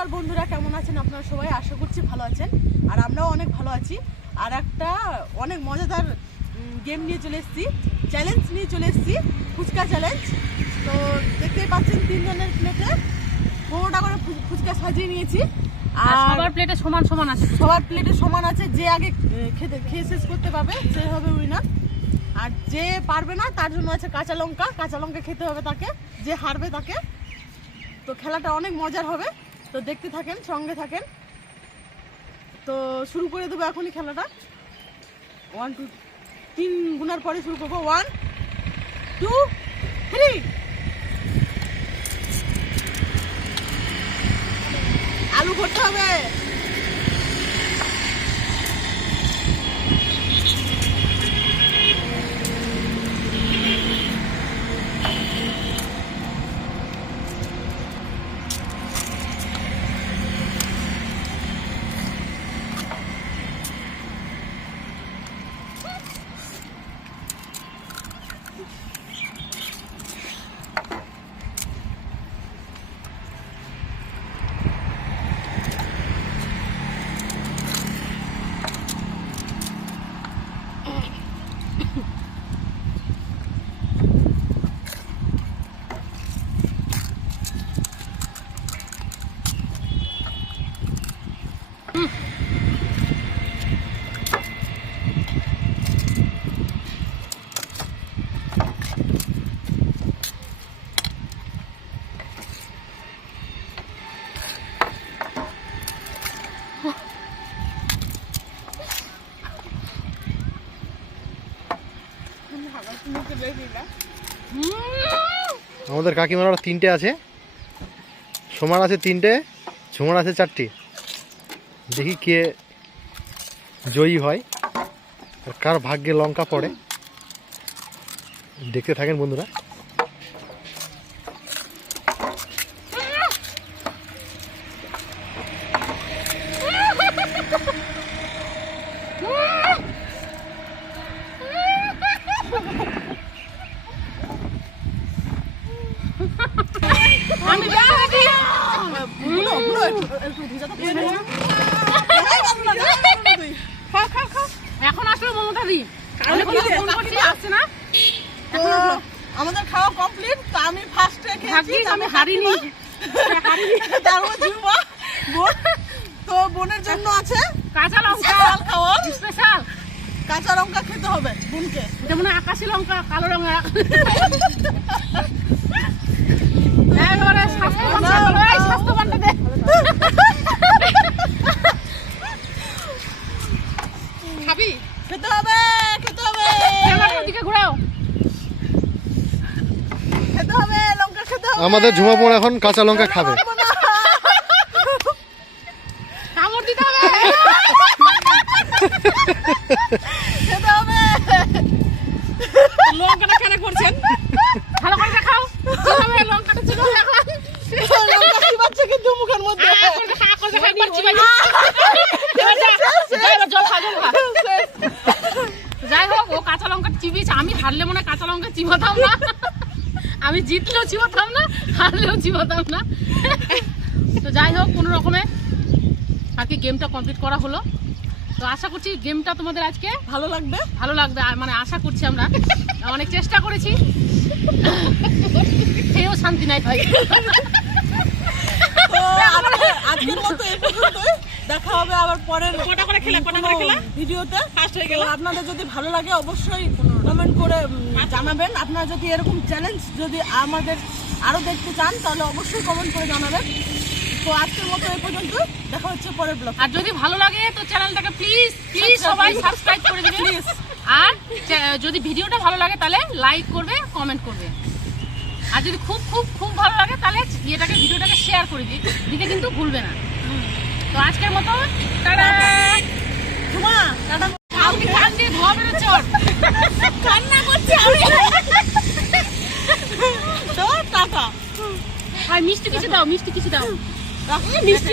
নমস্কার বন্ধুরা, কেমন আছেন আপনারা সবাই? আশা করছি ভালো আছেন, আর আমরাও অনেক ভালো আছি। আর একটা অনেক মজাদার গেম নিয়ে চলে এসেছি, চ্যালেঞ্জ নিয়ে চলে এসেছি, ফুচকা চ্যালেঞ্জ। তো দেখতেই পাচ্ছেন 3 জনের প্লেটে 15টা করে ফুচকা সাজিয়ে নিয়েছি। আর সবার প্লেটে সমান সমান আছে, সবার প্লেটে সমান আছে। যে আগে খেয়ে শেষ করতে পারবে সে হবে উইনার, আর যে পারবে না তার জন্য আছে কাঁচা লঙ্কা খেতে হবে তাকে, যে হারবে তাকে। তো খেলাটা অনেক মজার হবে, তো দেখতে থাকেন, সঙ্গে থাকেন। তো শুরু করে দেবো এখনই খেলাটা। 1 2 3 গুনার পরে শুরু করবো। 1 2 3। আলু করতে হবে। আমাদের কাকিমারা 3টে আছে, সোমার আছে 3টে, ঝুমার আছে 4টি। দেখি কে জয়ী হয় আর কার ভাগ্যে লঙ্কা পড়ে। দেখতে থাকেন বন্ধুরা। এখন আসলে মমতা দি আসছে না। তো আমাদের খাওয়া কমপ্লিট। তো আমি ফার্স্টে খেয়েছি, আমি হারিনি। তো বোনের জন্য আছে কাঁচা লঙ্কা খাওয়া স্পেশাল। কাঁচা লঙ্কা খেতে হবে বোনকে, যেমন আকাশি লঙ্কা, কালো লঙ্কা, একেবারে স্বাস্থ্যবানটা দে। খাবি? খেতে হবে, খেতে হবে, ক্যামেরার দিকে ঘোরাও। খেতে হবে, লঙ্কা খেতে হবে। আমাদের ঝুমা বোন এখন কাঁচা লঙ্কা খাবে। কামড় দিতে হবে, খেতে হবে। লঙ্কাটা কেন করছেন? ভালো করে দেখাও কিভাবে লঙ্কাটা ছিল। লঙ্কা চিবাচ্ছে কিন্তু মুখের মধ্যে। যাই হোক, ও কাঁচা লঙ্কা চিবিয়েছে। আমি হারলে মনে কাঁচা লঙ্কা চিবাতাম না, আমি জিতলেও চিবাতাম না, হারলেও চিবাতাম না। তো যাই হোক, কোনো রকমে আর কি গেমটা কমপ্লিট করা হলো। তো আশা করছি গেমটা তোমাদের আজকে ভালো লাগবে, ভালো লাগবে, মানে আশা করছি। আমরা অনেক চেষ্টা করেছি, খেয়েও শান্তি নাই ভাই। তো আজকের মতো এই পর্যন্তই। দেখা হবে আবার পরের ভিডিওতে। আপনাদের যদি ভালো লাগে অবশ্যই কমেন্ট করে জানাবেন। আপনারা যদি এরকম চ্যালেঞ্জ যদি আমাদের আরো দেখতে চান তাহলে অবশ্যই কমেন্ট করে জানাবেন। তো আজকের মতো এই পর্যন্ত, দেখা হচ্ছে পরের ব্লগ। আর যদি ভালো লাগে তো চ্যানেলটাকে প্লিজ সবাই সাবস্ক্রাইব করে দিবেন প্লিজ। আর যদি ভিডিওটা ভালো লাগে তাহলে লাইক করবে, কমেন্ট করবে। আর যদি খুব খুব খুব ভালো লাগে তাহলে ভিডিওটাকে শেয়ার করে দিতে কিন্তু ভুলবে না। তো আজকের মতো টাটা। ঝুমা টাটা। আপনি কান দিয়ে ধোয়া বেরোচ্ছে, ওর কান্না করছি আমি। তো টাটা। মিষ্টি কিছু দাও, মিষ্টি কিছু দাও। মিষ্টি